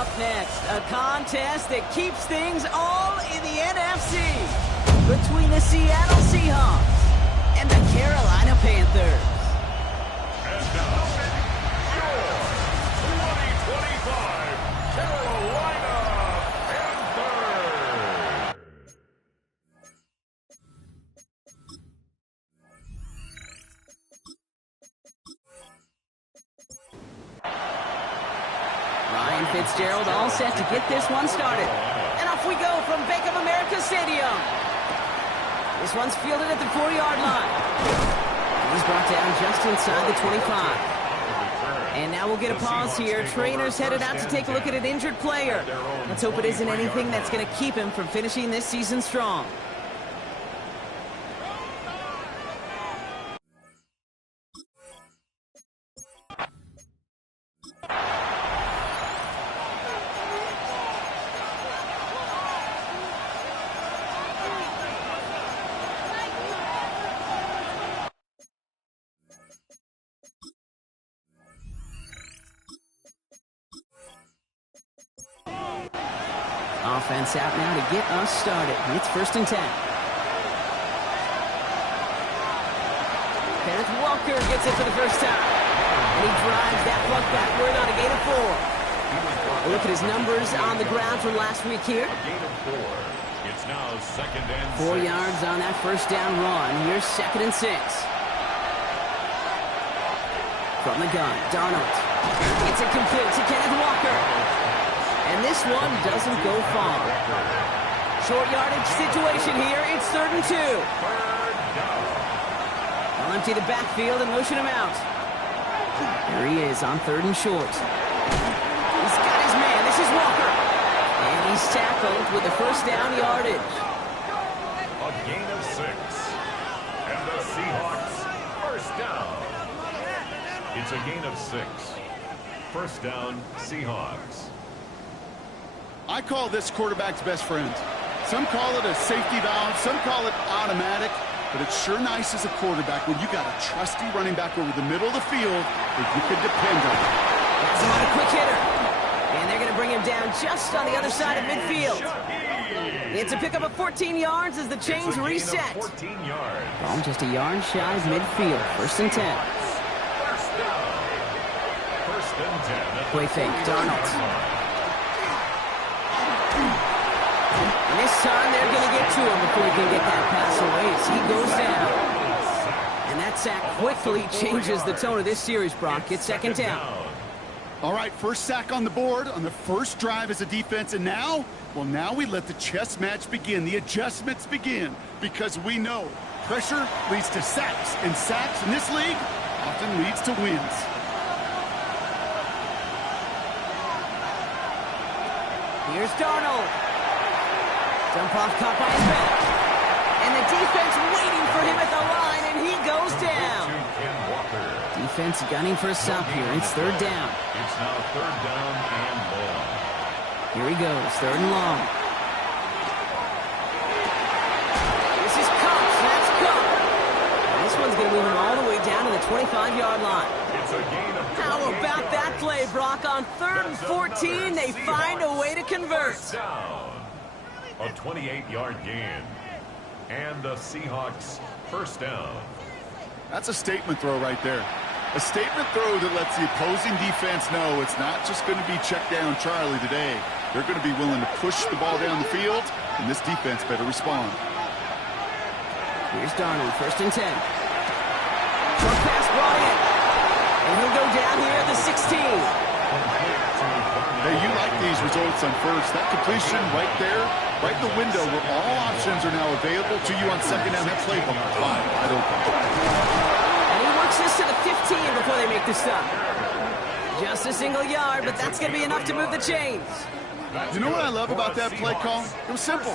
Up next, a contest that keeps things all in the NFC between the Seattle Seahawks and the Carolina Panthers. And now, your 2025 Carolina Panthers. Ryan Fitzgerald all set to get this one started. And off we go from Bank of America Stadium. This one's fielded at the 4-yard line. He's brought down just inside the 25. And now we'll get a pause here. Trainer's headed out to take a look at an injured player. Let's hope it isn't anything that's going to keep him from finishing this season strong. Offense out now to get us started. It's 1st and 10. Kenneth Walker gets it for the first time. And he drives that puck backward on a gain of 4. Look at his numbers on the ground from last week here. A gain of 4. It's now 2nd and 4 6. yards on that first down run. Here's 2nd and 6. From the gun, Darnold. It's incomplete to Kenneth Walker. And this one doesn't go far. Short yardage situation here. It's 3rd and 2. I'll empty the backfield and motion him out. There he is on 3rd and short. He's got his man. This is Walker. And he's tackled with the first down yardage. A gain of 6. And the Seahawks, 1st down. It's a gain of 6. 1st down, Seahawks. I call this quarterback's best friend. Some call it a safety valve, some call it automatic, but it's sure nice as a quarterback when you got a trusty running back over the middle of the field that you can depend on. That's him on a quick hitter. And they're going to bring him down just on the other side of midfield. It's a pickup of 14 yards as the chains reset. 14 yards. Ball just a yard shy of midfield. 1st and 10. 1st down. 1st and 10. Play fake, Darnold. And this time they're going to get to him before he can get that pass away as he goes down. And that sack quickly changes the tone of this series, Brock. It's 2nd down. All right, first sack on the board on the first drive as a defense, and now, well, now we let the chess match begin, the adjustments begin, because we know pressure leads to sacks, and sacks in this league often leads to wins. Here's Darnold. Jump off caught by his back. And the defense waiting for him at the line, and he goes down. Defense gunning for a stop here. It's 3rd down. It's now 3rd down and long. Here he goes, 3rd and long. This is Cox. That's Cox. This one's going to move him all the way down to the 25-yard line. It's a gain of 20. How about that play, Brock? On 3rd and 14, they find a way to convert. A 28-yard gain. And the Seahawks, 1st down. That's a statement throw right there. A statement throw that lets the opposing defense know it's not just going to be check down Charlie today. They're going to be willing to push the ball down the field, and this defense better respond. Here's Darnold, 1st and 10. Short pass brought in. And he'll go down here at the 16. Hey, you like these results on first. That completion right there, right in the window where all options are now available to you on 2nd down. That playbook wide open. And he works this to the 15 before they make the stop. Just a single yard, but that's going to be enough to move the chains. You know what I love about that play call? It was simple.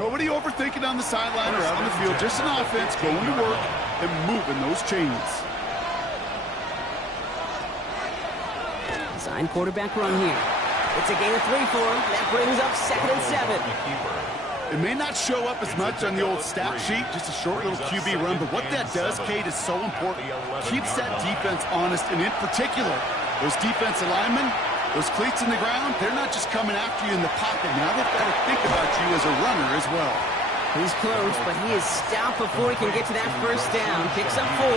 Nobody overthinking on the sideline or out on the field. Just an offense going to work and moving those chains. Design quarterback run here. It's a gain of 3 for him. That brings up 2nd and 7. It may not show up as much on the old stat sheet, just a short little QB run, but what that does, Kate, is so important. Keeps that defense honest, and in particular, those defensive linemen, Those cleats in the ground, they're not just coming after you in the pocket. Now they've got to think about you as a runner as well. He's close, but he is stopped before he can get to that first down. Picks up 4. 5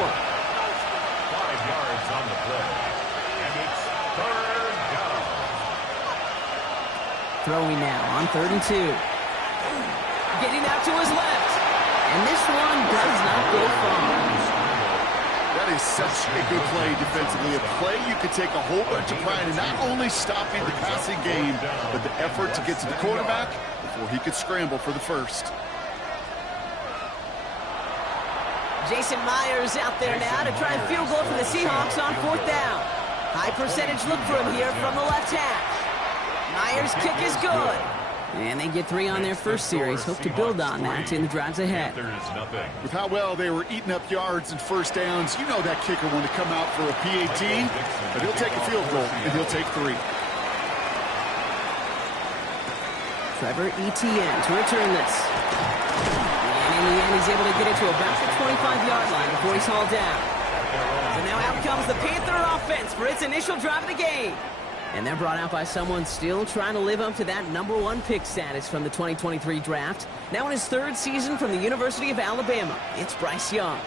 yards on the play. And it's third down. Throwing now on 3rd and 2. Getting out to his left. And this one does not go far. That is such a good play defensively. A play you could take a whole bunch of pride in, not only stopping the passing game, but the effort to get to the quarterback before he could scramble for the first. Jason Myers out there now to try a field goal for the Seahawks on 4th down. High percentage look for him here from the left hash. Myers' kick is good. And they get 3 on their first series. Hope to build on that in the drives ahead. With how well they were eating up yards and first downs, you know that kicker want to come out for a PAT, but he'll take a field goal, and he'll take 3. Trevor Etienne to return this. And in the end, he's able to get it to about the 25-yard line before he's hauled down. So now out comes the Panther offense for its initial drive of the game. And they're brought out by someone still trying to live up to that #1 pick status from the 2023 draft. Now in his 3rd season from the University of Alabama, it's Bryce Young.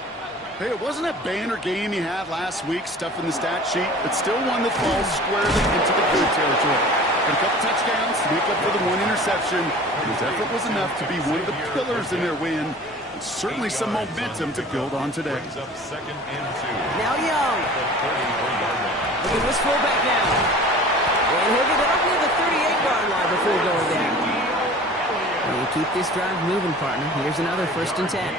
Hey, it wasn't a banner game he had last week, stuff in the stat sheet, but still one that falls squarely into the good territory. Had a couple touchdowns to make up for the 1 interception. His effort was enough to be one of the pillars in their win. And certainly some momentum to build on today. Now Young. Look at this fullback now. And he'll get it up near the 38-yard line before going there. And you keep this drive moving, partner. Here's another 1st and 10.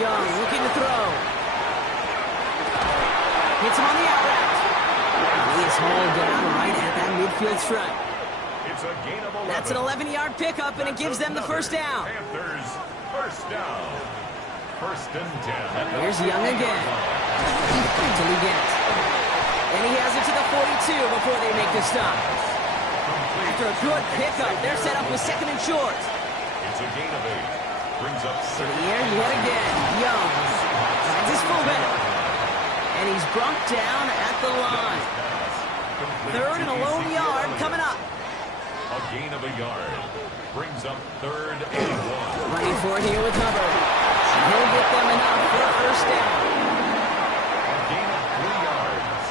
Young looking to throw. Hits him on the out route. He is hauled down right at that midfield stripe. That's an 11-yard pickup, and it gives them the first down. First down. 1st and 10. Here's Young again. Until he gets. And he has it to the 42 before they make the stop. After a good pickup, they're set up with 2nd and short. It's a gain of 8. Brings up to the air yet again. Young finds his fullback. And he's brought down at the line. 3rd and a lone yard coming up. A gain of a yard. Brings up 3rd and 1. Running for it here with Hubbard. He'll get them enough for a first down. A gain of 3 yards.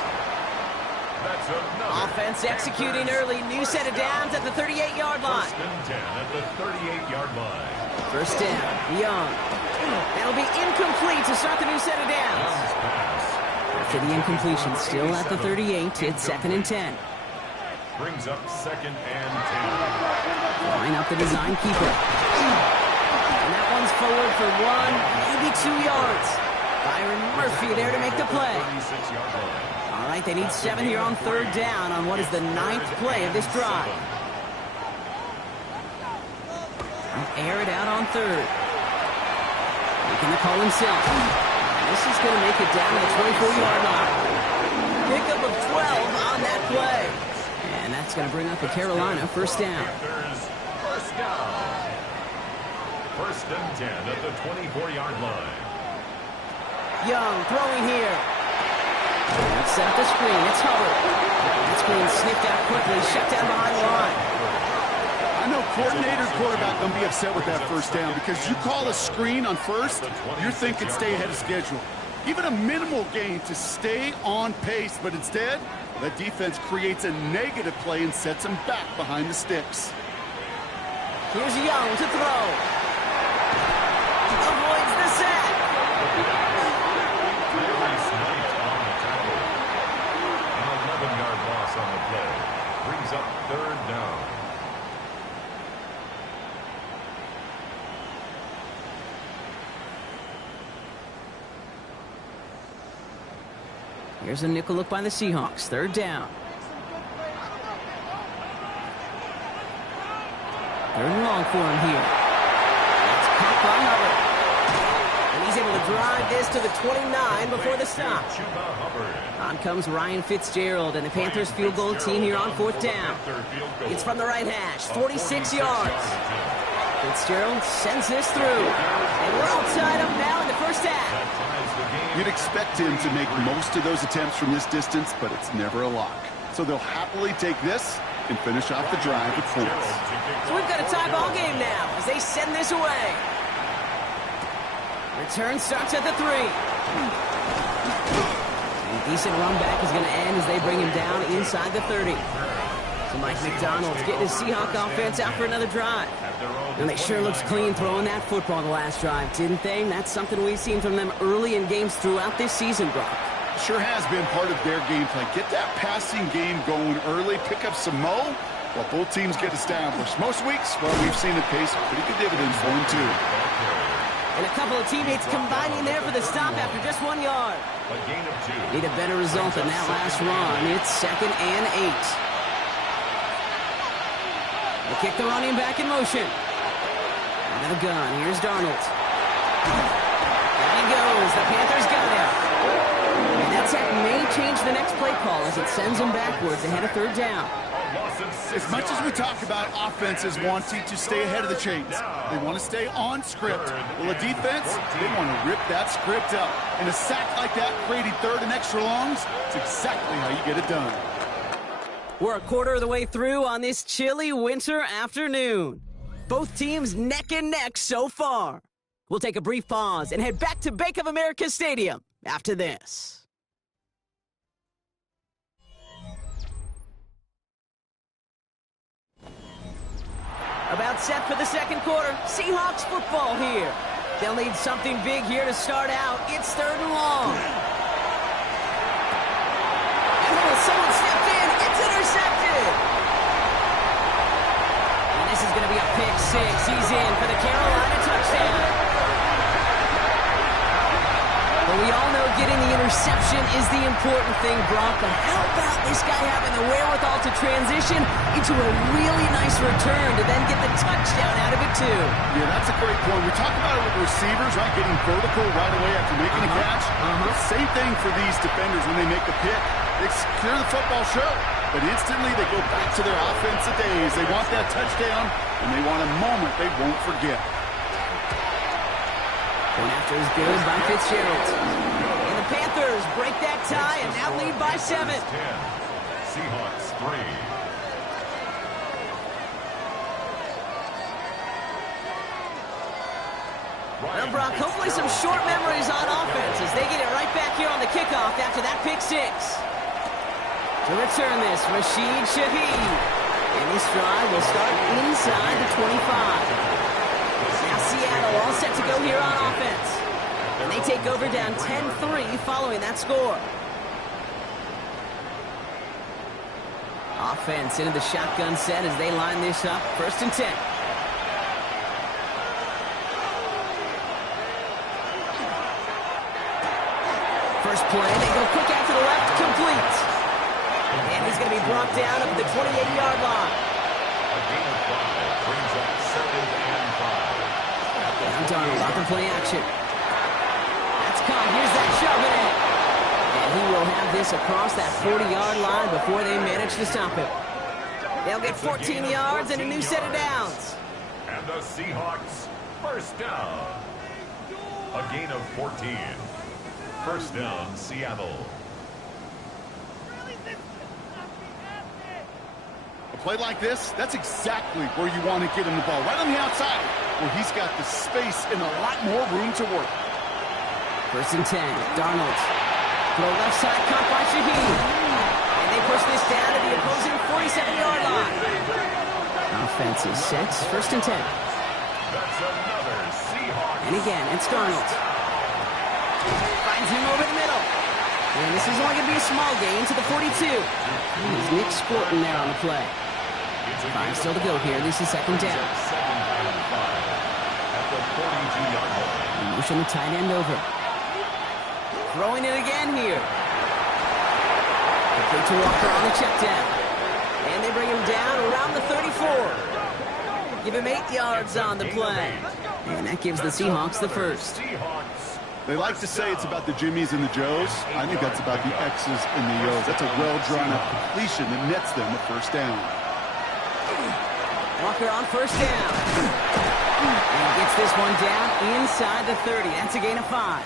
That's another. Offense executing early. New set of downs at the 38-yard line. 1st and 10 at the 38-yard line. First down, Young. That'll be incomplete to start the new set of downs. After the incompletion, still at the 38, it's 2nd and 10. Brings up 2nd and 10. Line up the design keeper. And that one's forward for 1, maybe 2 yards. Byron Murphy there to make the play. 36-yard line. All right, they need 7 here on 3rd down on what is the 9th play of this drive. Air it out on 3rd. Making the call himself. This is going to make it down to the 24-yard line. Pickup of 12 on that play. And that's going to bring up the Carolina first down. First down. 1st and 10 at the 24-yard line. Young throwing here. Let's set up the screen. It's Hubbard. That screen sniffed out quickly. Shut down behind the line. I know coordinator and quarterback going to be upset with that first down because you call a screen on first, you're thinking stay ahead of schedule. Even a minimal gain to stay on pace, but instead, that defense creates a negative play and sets them back behind the sticks. Here's Young to throw. Avoids the sack. An 11-yard loss on the play. Brings up 3rd down. Here's a nickel look by the Seahawks. 3rd down. 3rd and long for him here. That's caught by Hubbard. And he's able to drive this to the 29 before the stop. On comes Ryan Fitzgerald and the Panthers field goal team here on 4th down. It's from the right hash, 46 yards. Fitzgerald sends this through. And we're all tied up now in the first half. You'd expect him to make most of those attempts from this distance, but it's never a lock. So they'll happily take this and finish off the drive with points. So we've got a tie ball game now as they send this away. Return starts at the 3. A decent run back is going to end as they bring him down inside the 30. So Mike McDonald's getting his Seahawk offense out for another drive. And they sure looks clean throwing that football the last drive, didn't they? And that's something we've seen from them early in games throughout this season, Brock. Sure has been part of their game plan. Get that passing game going early, pick up some mo, while both teams get established. Most weeks, well, we've seen it pay some pretty good dividends for them, too. And a couple of teammates combining there for the stop after just 1 yard. Need a better result than that last run. It's 2nd and 8. They kick the running back in motion. Out of the gun. Here's Darnold. There he goes. The Panthers got him. And that sack may change the next play call as it sends them backwards ahead of 3rd down. As much as we talk about offenses wanting to stay ahead of the chains, they want to stay on script. Well, a defense, they want to rip that script up. And a sack like that, creating 3rd and extra longs, it's exactly how you get it done. We're a quarter of the way through on this chilly winter afternoon. Both teams neck and neck so far. We'll take a brief pause and head back to Bank of America Stadium after this. About set for the 2nd quarter. Seahawks football here. They'll need something big here to start out. It's 3rd and long. And someone stepped in. It's intercepted. And this is going to be a pick 6. He's in for the Carolina touchdown. Well, we all know getting the interception is the important thing, Brock, but how about this guy having the wherewithal to transition into a really nice return to then get the touchdown out of it, too? Yeah, that's a great point. We talk about it with receivers, right, getting vertical right away after making a catch. Same thing for these defenders when they make a pick. They secure the football, sure, but instantly they go back to their offensive days. They want that touchdown, and they want a moment they won't forget. Going after is good by Fitzgerald. And the Panthers break that tie and now lead by 7. Seahawks 3. Well, Brock, hopefully some short memories on offense as they get it right back here on the kickoff after that pick 6. To return this, Rashid Shaheed. And this drive will start inside the 25. Now Seattle all set to go here on offense. And they take over down 10-3 following that score. Offense into the shotgun set as they line this up. 1st and 10. First play, they go quick out to the left, complete. And he's going to be brought down up at the 28-yard line. A gain of 5 brings up 2nd and 5. Now Darnold out for play action. That's caught. Here's that shove it in. And he will have this across that 40-yard line before they manage to stop him. They'll get 14 yards and a new set of downs. And the Seahawks, 1st down. A gain of 14. 1st down, Seattle. A play like this, that's exactly where you want to get him the ball. Right on the outside, where he's got the space and a lot more room to work. 1st and 10, Darnold. Throw left side, caught by Shaheed. And they push this down to the opposing 47-yard line. Offense is set, 1st and 10. That's another Seahawks. And again, it's Darnold. Finds him over the middle. And this is only going to be a small gain to the 42. He's Nick Sporton there on the play. 5 still to go here. This is 2nd down. At the 42-yard line. Motion the tight end over. Throwing it again here. Quickly to Walker on the check down. And they bring him down around the 34. Give him 8 yards on the play. And that gives the Seahawks the first. They like to say it's about the Jimmies and the Joes. I think that's about the X's and the O's. That's a well-drawn-up completion that nets them a 1st down. Walker on 1st down. And gets this one down inside the 30. That's a gain of 5.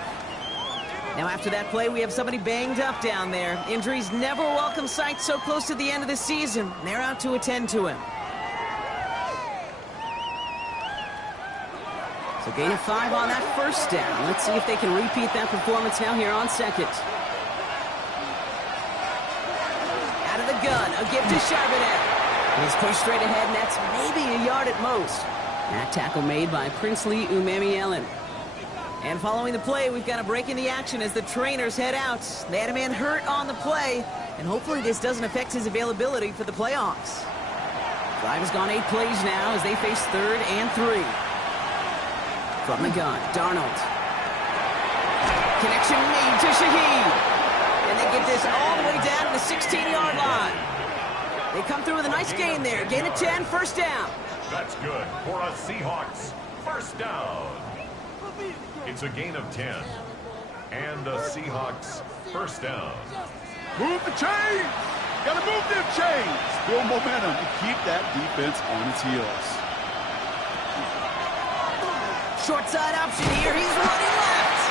Now after that play, we have somebody banged up down there. Injuries never a welcome sight so close to the end of the season. They're out to attend to him. So gain of 5 on that first down. Let's see if they can repeat that performance now here on second. Out of the gun, a give to Charbonnet. He's pushed straight ahead, and that's maybe a yard at most. That tackle made by Princely Umamielen. And following the play, we've got a break in the action as the trainers head out. They had a man hurt on the play, and hopefully this doesn't affect his availability for the playoffs. Drive has gone 8 plays now as they face 3rd and 3. From the gun, Darnold. Connection made to Shaheed. And they get this all the way down to the 16-yard line. They come through with a nice gain there. Gain of 10, first down. That's good for a Seahawks first down. It's a gain of 10. And the Seahawks first down. Move the chains! Gotta move them chains! Build momentum and keep that defense on its heels. Short side option here. He's running left.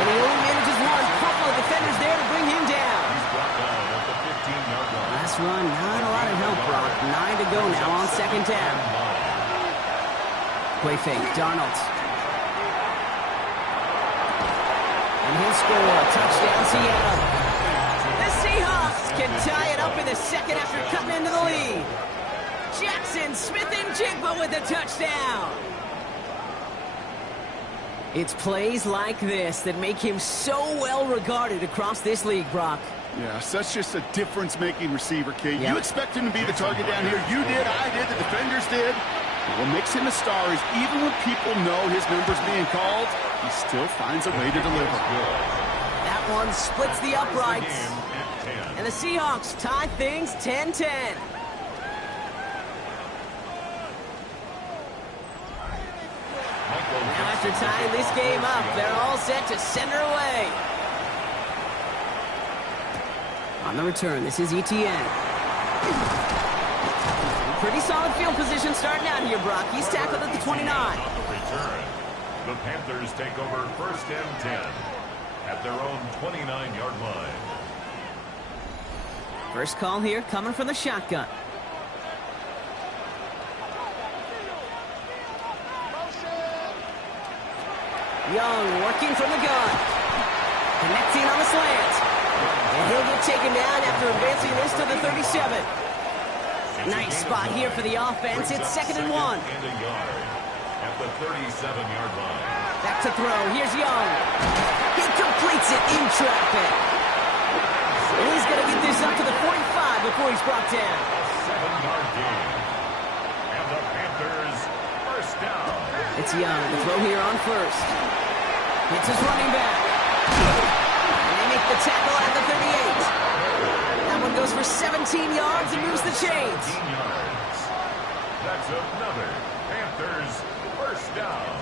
And he only manages one. Couple of defenders there to bring him down. He's brought down at the 15-yard line. Last run, not a lot of help, Brock. 9 to go now on second down. Play fake, Darnold. And he'll score. Touchdown, Seattle. The Seahawks can tie it up in the second after cutting into the lead. Jackson Smith-Njigba with the touchdown. It's plays like this that make him so well regarded across this league, Brock. Yeah, such just a difference-making receiver, Kate. Yep. You expect him to be the target down here. You did, I did, the defenders did. But what makes him a star is even when people know his number's being called, he still finds a way to deliver. That one splits the uprights. And the Seahawks tie things 10-10. Now after tying this game up, they're all set to send her away. On the return, this is Etienne. Pretty solid field position starting out here, Brock. He's tackled at the 29. On the return, the Panthers take over first and 10 at their own 29-yard line. First call here coming from the shotgun. Young working from the gun. Connecting on the slant. And he'll get taken down after advancing this to the 37. Nice spot here for the offense. It's 2nd and 1. And a yard at the 37-yard line. Back to throw. Here's Young. He completes it in traffic. And he's going to get this up to the 45 before he's brought down. A 7-yard gain. And the Panthers first down. It's Young. The throw here on first. Hits his running back. And they make the tackle at the 38. That one goes for 17 yards and moves the chains. 17 yards. That's another Panthers first down.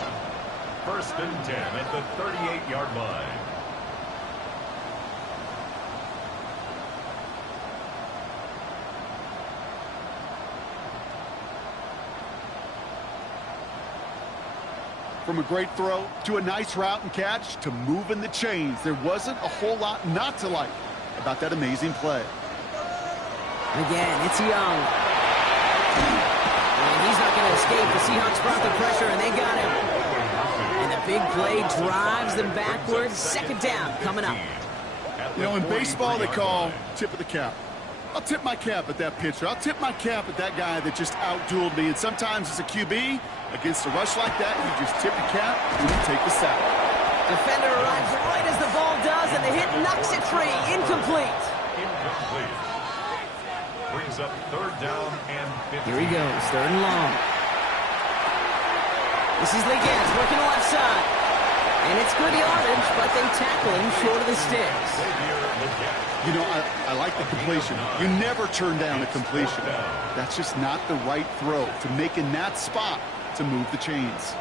First and 10 at the 38-yard line. From a great throw to a nice route and catch to moving the chains, there wasn't a whole lot not to like about that amazing play. Again, it's Young. And he's not going to escape. The Seahawks brought the pressure, and they got him. And the big play drives them backwards. Second down coming up. You know, in baseball, they call tip of the cap. I'll tip my cap at that pitcher. I'll tip my cap at that guy that just outdueled me. And sometimes as a QB, against a rush like that, you just tip your cap and you take the sack. Defender arrives right as the ball does, and the hit knocks it free. Incomplete. Incomplete. Brings up third down and 15. Here he goes, 3rd and long. This is Legans working the left side. And it's good yardage, but they tackle him short of the sticks. You know, I like the completion. You never turn down a completion. That's just not the right throw to make in that spot to move the chains.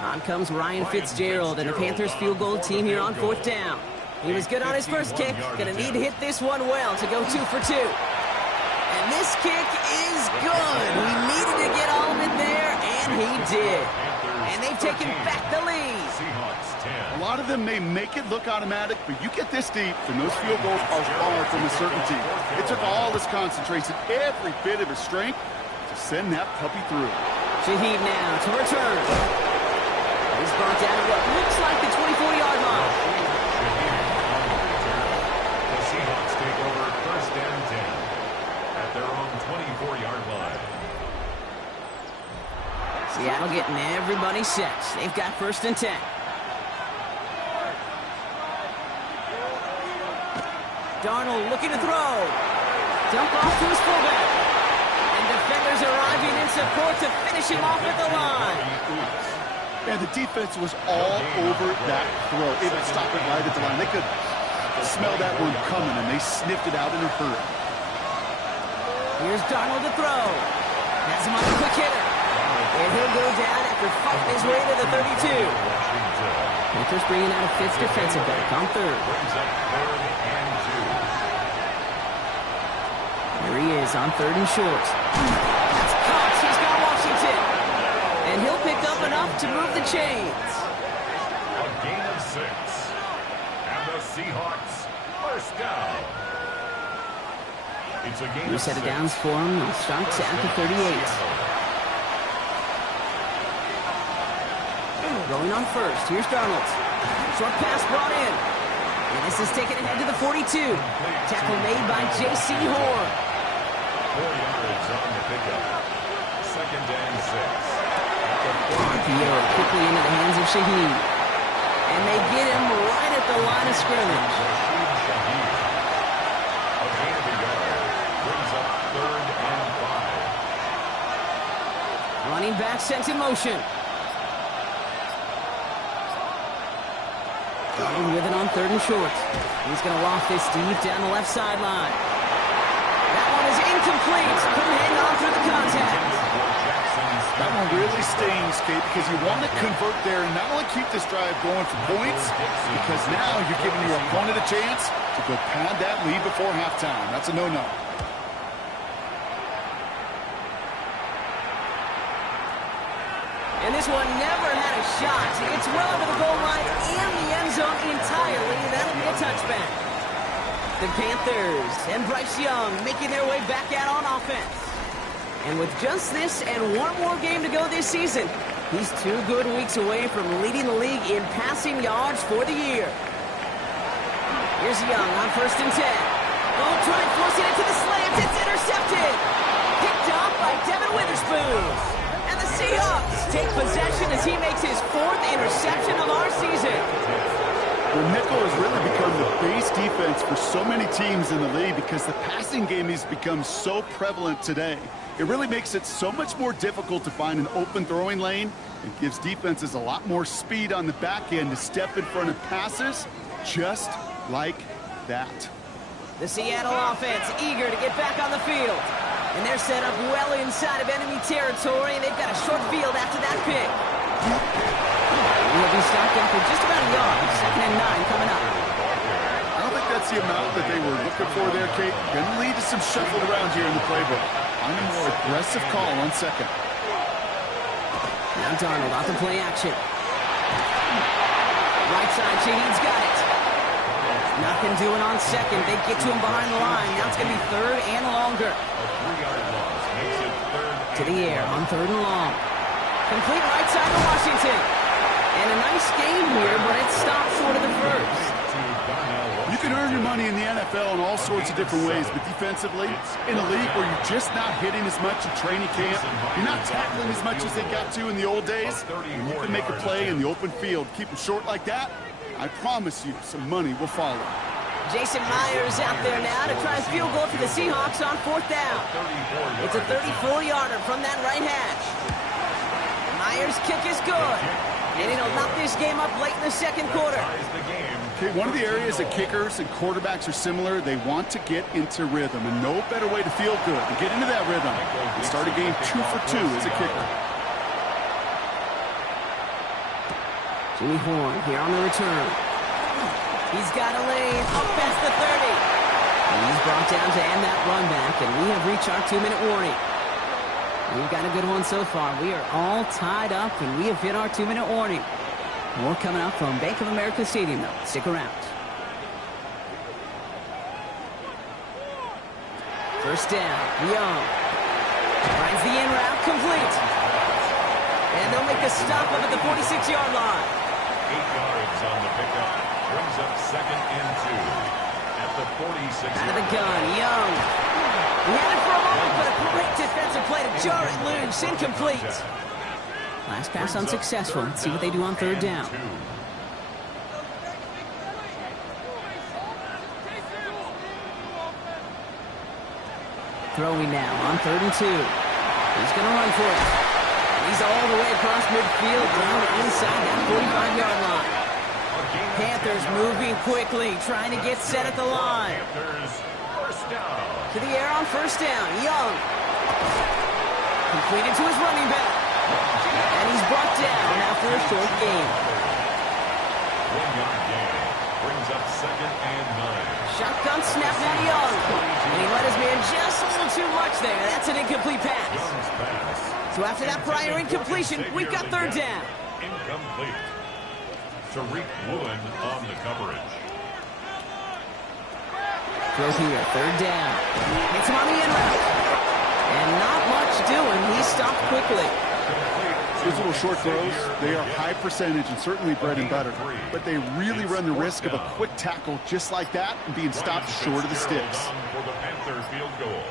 On comes Ryan Fitzgerald and the Panthers field goal team here on 4th down. He was good on his first kick. Going to need to hit this one well to go 2 for 2. And this kick is good. He needed to get all of it there, and he did. And they've taken back the lead. Seahawks A lot of them may make it look automatic, but you get this deep, and those field goals are far from a certainty. It took all his concentration, every bit of his strength, to send that puppy through. Shaheed now to return. He's brought down at what looks like the 24-yard line. The Seahawks take over first and 10 at their own 24-yard line. Seattle getting everybody set. They've got first and 10. Darnold looking to throw. Dump off to his fullback. And defenders arriving in support to finish him off at the line. And the defense was all over that throw. It would stop it right at the line. They could smell that one coming, and they sniffed it out in a hurry. Here's Darnold to throw. Has him on a quick hitter. And he'll go down after fighting his way to the 32. Panthers bringing out a fifth defensive back on third. There he is on third and short. That's caught. He's got Washington. And he'll pick up enough to move the chains. A gain of 6. And the Seahawks first down. It's a gain We of set 6. it down for him. He starts at the 38. Going on first. Here's Darnold. Short pass brought in. And this is taken ahead to the 42. Tackle made by J.C. Horn. 4 yards on the pickup. Second and 6. Pierre quickly into the hands of Shaheed. And they get him right at the line of scrimmage. A gain of a yard. Brings up third and 5. Running back sent in motion. Going with it on third and short. He's going to loft this deep down the left sideline. That one is incomplete. Couldn't hang on through the contact. That one really stings, Kate, because you want to convert there and not only keep this drive going for points, because now you're giving your opponent a chance to go pad that lead before halftime. That's a no-no. And this one never had a shot. It's well over the goal line and the end zone entirely. That'll be a touchback. The Panthers and Bryce Young making their way back out on offense. And with just this and one more game to go this season, he's 2 good weeks away from leading the league in passing yards for the year. Here's Young on first and 10. Oh, try and force it into the slants. It's intercepted. Picked up by Devin Witherspoon. And the Seahawks take possession as he makes his 4th interception of our season. The nickel has really become the base defense for so many teams in the league because the passing game has become so prevalent today. It really makes it so much more difficult to find an open throwing lane. It gives defenses a lot more speed on the back end to step in front of passes just like that. The Seattle offense eager to get back on the field. And they're set up well inside of enemy territory, and they've got a short field after that pick. He'll be stopped after just about a yard. 2nd and 9 coming up. I don't think that's the amount that they were looking for there, Kate. Going to lead to some shuffled around here in the playbook. I'm a more aggressive call on second. Now Darnold off the play action. Right side, Shaheed's got it. Nothing doing on second. They get to him behind the line. Now it's going to be 3rd and longer. To the air on 3rd and long. Complete right side to Washington. And a nice game here, but it stopped short of the first. You can earn your money in the NFL in all sorts of different ways, but defensively, in a league where you're just not hitting as much in training camp, you're not tackling as much as they got to in the old days, and you can make a play in the open field. Keep them short like that, I promise you some money will follow. Jason Myers out there now to try a field goal for the Seahawks on 4th down. It's a 34-yarder from that right hash. Myers' kick is good. And it'll knock this game up late in the 2nd quarter. Okay, one of the areas that kickers and quarterbacks are similar, they want to get into rhythm. And no better way to feel good than get into that rhythm and start a game 2 for 2 as a kicker. Jimmy Horn here on the return. He's got a lane up past the 30. And he's brought down to end that run back, and we have reached our 2-minute warning. We've got a good one so far. We are all tied up, and we have hit our 2-minute warning. More coming up from Bank of America Stadium, though. Stick around. First down, Young. Finds the in route, complete. And they'll make a stop up at the 46-yard line. 8 yards on the pickup. Brings up 2nd and 2. At the 46. Out of the gun, Young. He had it for a moment, but a great defensive play to jar it loose. Incomplete. Last pass unsuccessful. Let's see what they do on 3rd down. Throwing now on 3rd and 2. He's going to run for it. He's all the way across midfield, down inside that 45-yard line. Panthers moving quickly, trying to get set at the line. To the air on 1st down. Young. Completed to his running back. And he's brought down after a short gain. 1-yard gain. Brings up 2nd and 9. Shotgun snap now to Young. And he let his man just a little too much there. That's an incomplete pass. So after that prior incompletion, we've got 3rd down. Incomplete. Tariq Woolen on the coverage. Throw here, 3rd down. Hits him on the in route. And not much doing. He stopped quickly. Those little short throws, they are high percentage and certainly bread and butter. But they really run the risk of a quick tackle just like that and being stopped short of the sticks. For the Panther field goal.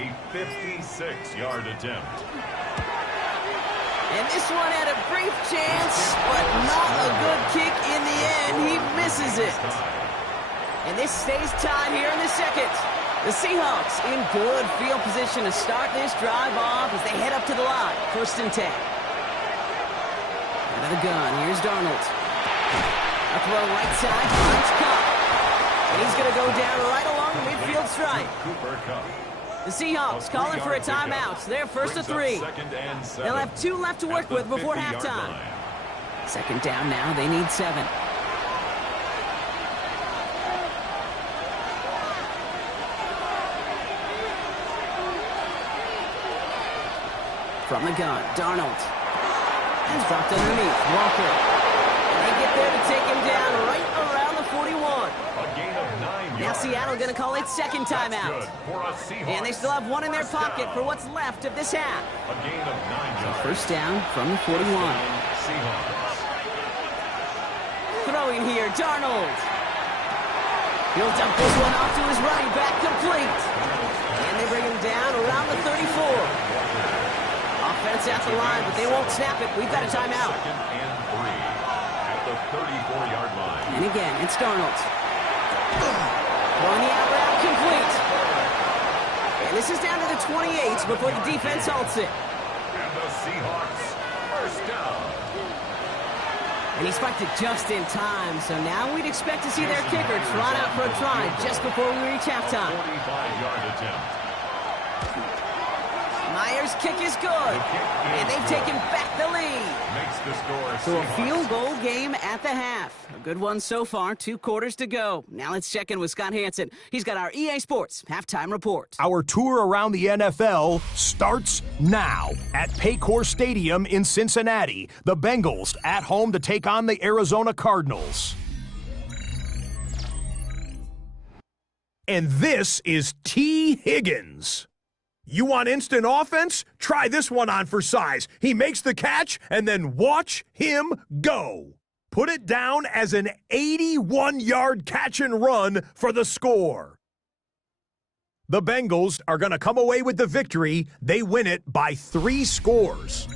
A 56-yard attempt. And this one had a brief chance, but not a good kick in the end. He misses it. And this stays tied here in the 2nd. The Seahawks in good field position to start this drive off as they head up to the line. 1st and 10. Out of the gun, here's Darnold. A throw right side, finds Cup. And he's going to go down right along the midfield stripe. Cooper Kupp. The Seahawks calling for a timeout. They're 1st and 3. They'll have 2 left to work with before halftime. 2nd down now, they need 7. From the gun, Darnold. He's dropped underneath, Walker. And they get there to take him down right around the 41. A gain of 9 yards. Now Seattle going to call its 2nd timeout. And they still have 1 in their pocket for what's left of this half. A gain of 9 yards. 1st down from the 41. Seahawks. Throwing here, Darnold. He'll dump this one off to his running back, complete. And they bring him down around the 34. Offense at the line, but they won't snap it. We've got a timeout. 2nd and 3 at the 34-yard line. And again, it's Darnold. Throwing the out route, complete. And this is down to the 28 before the defense halts it. And the Seahawks, 1st down. And he spiked it just in time, so now we'd expect to see their kicker trot out for a try just before we reach halftime. 45-yard attempt. Myers' kick is good, and they've taken back the lead. Makes the score So a Seahawks. field goal game at the half. A good one so far, 2 quarters to go. Now let's check in with Scott Hansen. He's got our EA Sports halftime report. Our tour around the NFL starts now at Paycor Stadium in Cincinnati. The Bengals at home to take on the Arizona Cardinals. And this is T. Higgins. You want instant offense? Try this one on for size. He makes the catch, and then watch him go. Put it down as an 81-yard catch and run for the score. The Bengals are going to come away with the victory. They win it by 3 scores.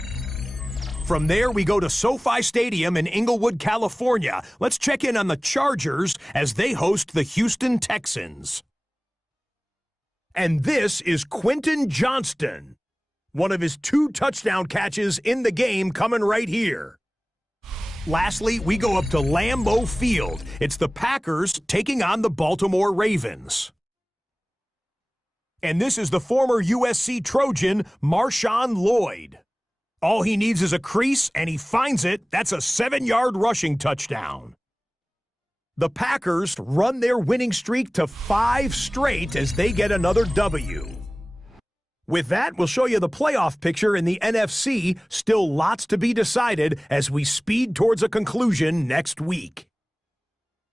From there, we go to SoFi Stadium in Inglewood, California. Let's check in on the Chargers as they host the Houston Texans. And this is Quentin Johnston. One of his 2 touchdown catches in the game coming right here. Lastly, we go up to Lambeau Field. It's the Packers taking on the Baltimore Ravens. And this is the former USC Trojan, Marshawn Lloyd. All he needs is a crease, and he finds it. That's a 7-yard rushing touchdown. The Packers run their winning streak to 5 straight as they get another W. With that, we'll show you the playoff picture in the NFC. Still lots to be decided as we speed towards a conclusion next week.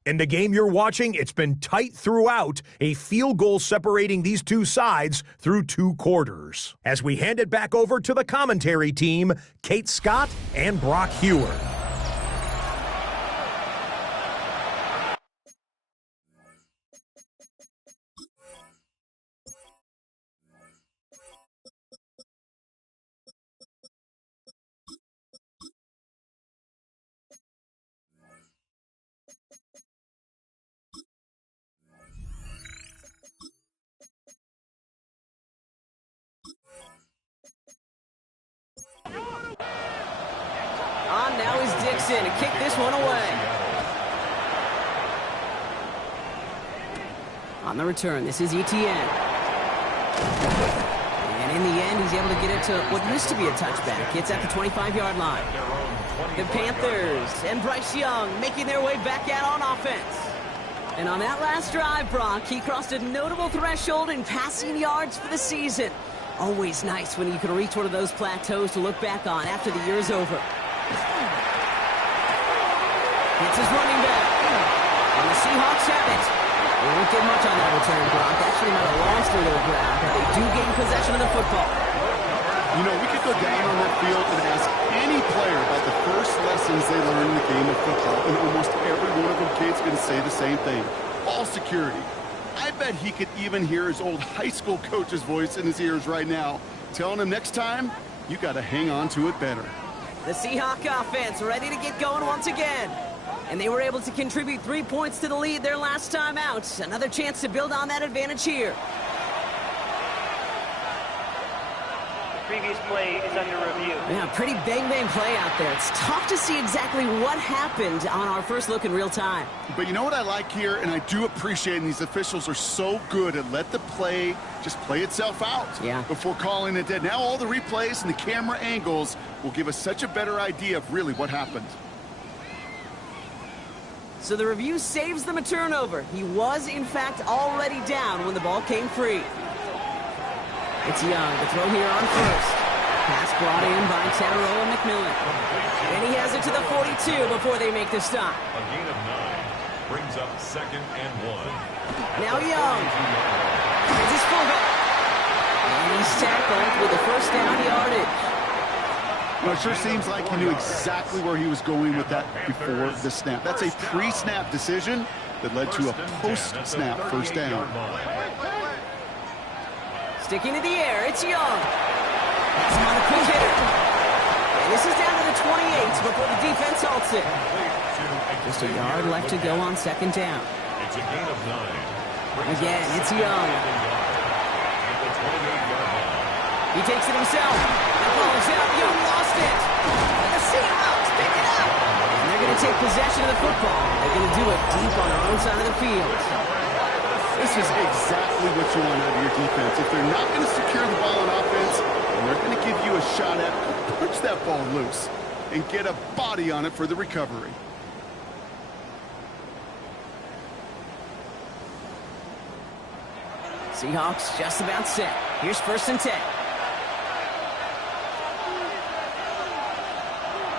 In the game you're watching, it's been tight throughout, a field goal separating these two sides through 2 quarters. As we hand it back over to the commentary team, Kate Scott and Brock Hewer. On now is Dixon to kick this one away. On the return, this is Etienne. And in the end, he's able to get it to what used to be a touchback. It's at the 25-yard line. The Panthers and Bryce Young making their way back out on offense. And on that last drive, Brock, he crossed a notable threshold in passing yards for the season. Always nice when you can reach one of those plateaus to look back on after the year is over. It's his running back. And the Seahawks have it. They won't get much on that return, Brock. Actually, not a loss through the ground, but they do gain possession of the football. You know, we could go down on that field and ask any player about the first lessons they learned in the game of football, and almost every one of them kids going to say the same thing. Ball security. I bet he could even hear his old high school coach's voice in his ears right now, telling him next time, you got to hang on to it better. The Seahawk offense ready to get going once again. And they were able to contribute 3 points to the lead their last time out. Another chance to build on that advantage here. The previous play is under review. Yeah, pretty bang-bang play out there. It's tough to see exactly what happened on our first look in real time. But you know what I like here, and I do appreciate, and these officials are so good at let the play just play itself out before calling it dead. Now all the replays and the camera angles will give us such a better idea of really what happened. So the review saves them a turnover. He was, in fact, already down when the ball came free. It's Young to throw here on first. Pass brought in by Tataroa McMillan. And he has it to the 42 before they make the stop. A gain of 9 brings up 2nd and 1. Now Young. It's his fullback. And he's tackled with a first down yardage. Well, it sure seems like he knew exactly where he was going with that before the snap. That's a pre-snap decision that led to a post-snap first down. Sticking to the air, it's Young. That's him on the quick hitter. And this is down to the 28 before the defense halts it. Just a yard left to go on 2nd down. It's a gain of 9. Again, it's Young. He takes it himself. The ball's out. Young lost it. And the Seahawks pick it up. And they're going to take possession of the football. They're going to do it deep on their own side of the field. This is exactly what you want out of your defense. If they're not going to secure the ball on offense, then they're going to give you a shot at punch that ball loose and get a body on it for the recovery. Seahawks just about set. Here's 1st and 10.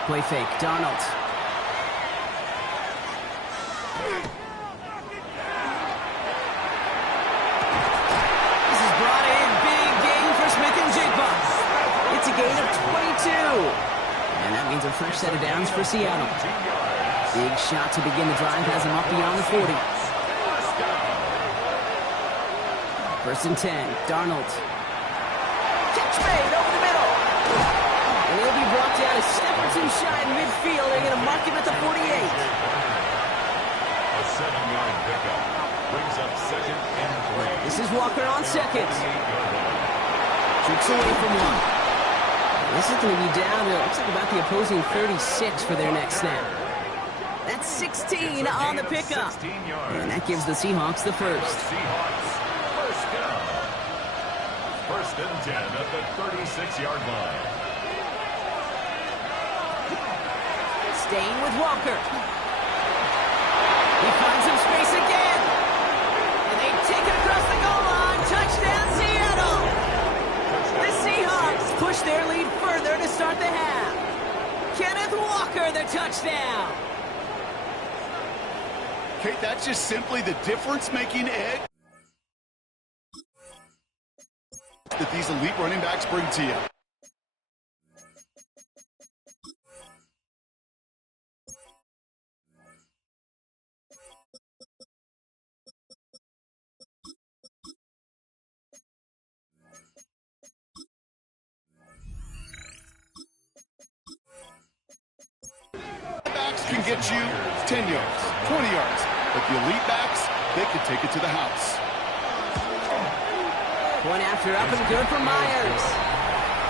Play fake, Darnold. This is brought in. Big gain for Smith and Jigba. It's a gain of 22. And that means a fresh set of downs for Seattle. Big shot to begin the drive has him up beyond the 40. 1st and 10, Darnold. Catch made over the middle. And he'll be brought down a step or two shy in midfield. They're going to mark him at the 48. A 7-yard pickup brings up 2nd and 3. This is Walker on 2nd. Tricks away from one. This is going to be down to, looks like about the opposing 36 for their next snap. That's 16 on the pickup. And that gives the Seahawks the first. Seahawks, first down. 1st and 10 at the 36-yard line. Staying with Walker. He finds some space again. And they take it across the goal line. Touchdown, Seattle. their lead further to start the half. Kenneth Walker, the touchdown. Okay, that's just simply the difference-making edge that these elite running backs bring to you. Backs can get you 10 yards, 20 yards, but the elite backs, they can take it to the house. Point after up and good for Myers.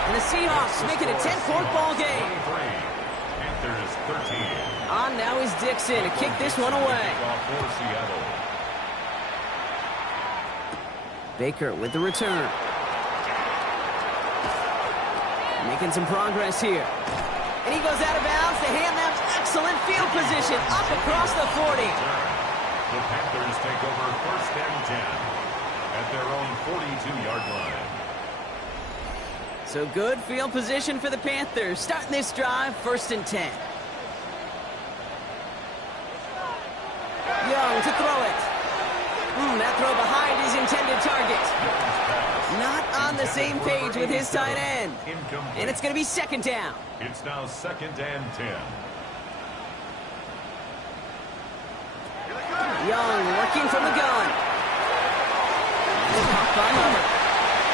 And the Seahawks make it a 10-point ball game. Panthers 13. On now is Dixon to kick this one away. Baker with the return. Making some progress here. And he goes out of bounds to hand them excellent field position up across the 40. The Panthers take over 1st and 10 at their own 42-yard line. So good field position for the Panthers. Starting this drive, 1st and 10. Young to throw it. That throw behind his intended target. Not on the same page with his tight end. And it's going to be 2nd down. It's now 2nd and 10. Young working from the gun. Caught by Hubbard.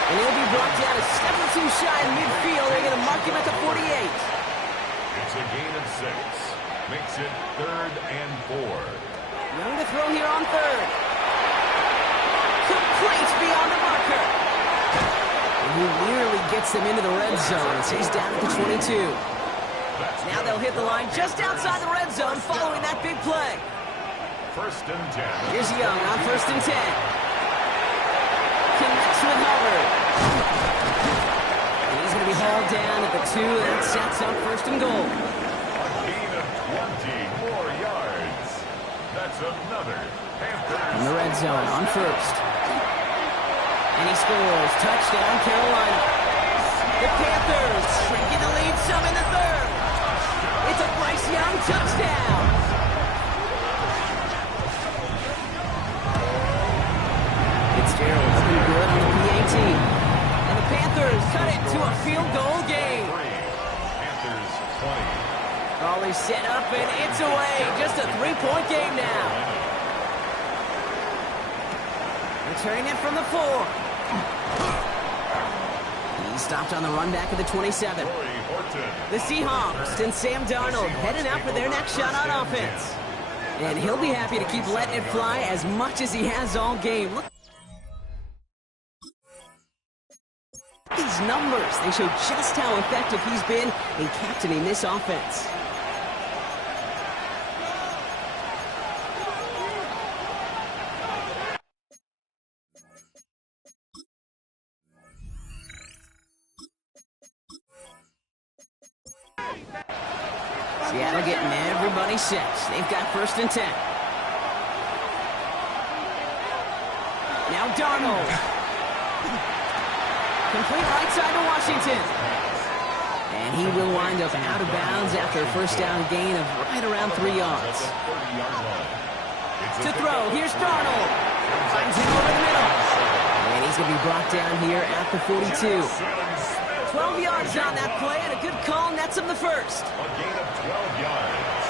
And he'll be brought down a step or two shy in midfield. They're going to mark him at the 48. It's a gain of 6. Makes it 3rd and 4. Young to throw here on 3rd. Complete beyond the marker. And he nearly gets them into the red zone as he's down at the 22. Now they'll hit the line just outside the red zone following that big play. 1st and 10. Here's Young on 1st and 10. Connects with Hubbard. And he's going to be hauled down at the 2, and that sets up 1st and goal. A gain of 20 more yards. That's another Panthers. In the red zone on 1st. And he scores. Touchdown, Carolina. The Panthers shrinking the lead some in the 3rd. It's a Bryce Young touchdown. Fitzgerald looking good on the PAT. And the Panthers cut it to a field goal game. Panthers 20. Crawley set up and it's away. Just a 3-point game now. Returning it from the 4. He's stopped on the run back of the 27. The Seahawks and Sam Darnold heading out for their next shot on offense. And he'll be happy to keep letting it fly as much as he has all game. Look at these numbers. They show just how effective he's been in captaining this offense. Seattle getting everybody set. They've got 1st and 10. Now Darnold. Complete right side to Washington. And he will wind up out of bounds after a 1st down gain of right around 3 yards. To throw, here's Darnold. Finds him over the middle. And he's going to be brought down here at the 42. 12 yards on that play, and a good call nets him the 1st. A gain of 12 yards.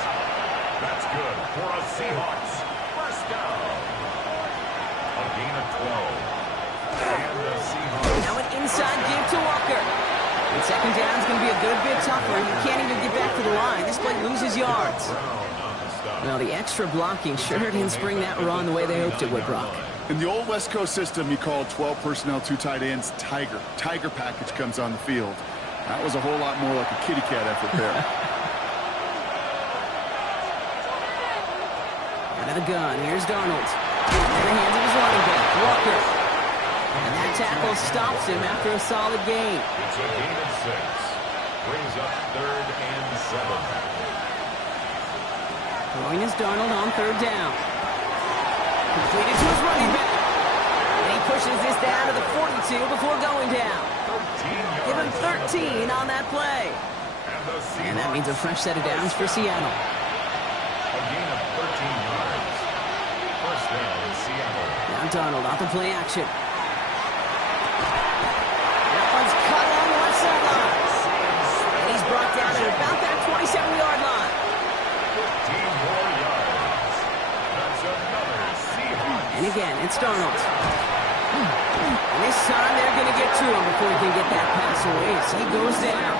That's good for a Seahawks 1st down. A gain of 12. And the Seahawks. Now an inside give to Walker. And 2nd down is going to be a good bit tougher. He can't even get back to the line. This play loses yards. Well, the extra blocking sure didn't spring that run the way they hoped it would, Brock. In the old West Coast system, you call 12 personnel, 2 tight ends, Tiger. Tiger package comes on the field. That was a whole lot more like a kitty cat effort there. Out of the gun, here's Darnold. In the hands of his running back, Walker. And that tackle stops him after a solid gain. It's a gain of 6. Brings up 3rd and 7. Throwing is Darnold on 3rd down. Completed to his running back. And he pushes this down to the 42 before going down. Give him 13 13 on that play. And that means a fresh set of downs for Seattle. A gain of 13 yards. First down, Seattle. Now Darnold off the play action. That one's cut along the left sideline. And he's brought down at about that 27-yard line. 15 more yards. That's another Seahawks. And again, it's Darnold. And this time they're going to get to him before he can get that pass away as he goes down.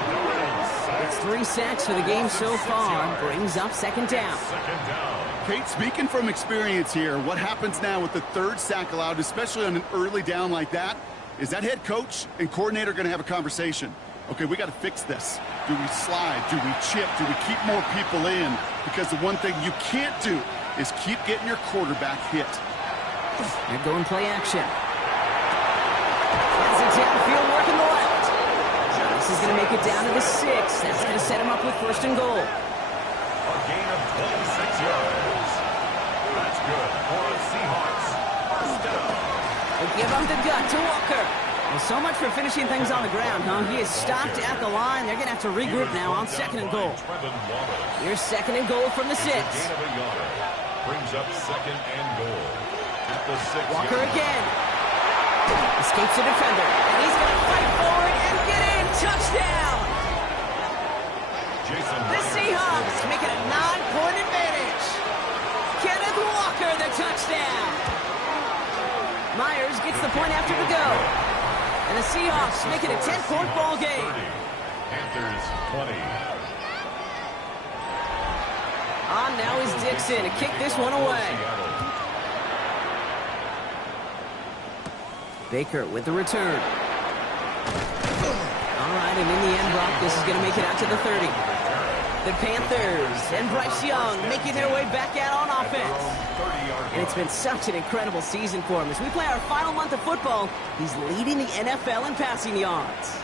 It's 3 sacks for the game so far. Brings up second down. Second down. Kate, speaking from experience here, what happens now with the 3rd sack allowed, especially on an early down like that, is that head coach and coordinator going to have a conversation. Okay, we got to fix this. Do we slide? Do we chip? Do we keep more people in? Because the one thing you can't do is keep getting your quarterback hit. They're going play action. As it's downfield working the left. This is going to make it down to the 6. That's going to set him up with first and goal. A gain of 26 yards. That's good for the Seahawks. First down. They give up the gut to Walker. Well, so much for finishing things on the ground, huh? He is stopped at the line. They're going to have to regroup now on second and goal. Here's second and goal from the 6. Gain of a yard. Brings up second and goal. At the 6. Walker again. Escapes the defender. And he's going to fight forward and get in. Touchdown! The Seahawks make it a 9-point advantage. Kenneth Walker, the touchdown. Myers gets the point after the go. And the Seahawks make it a 10-point ball game. Panthers 20. On now is Dixon to kick this one away. Baker with the return. All right, and in the end, Brock, this is going to make it out to the 30. The Panthers and Bryce Young making their way back out on offense. And it's been such an incredible season for him. As we play our final month of football, he's leading the NFL in passing yards.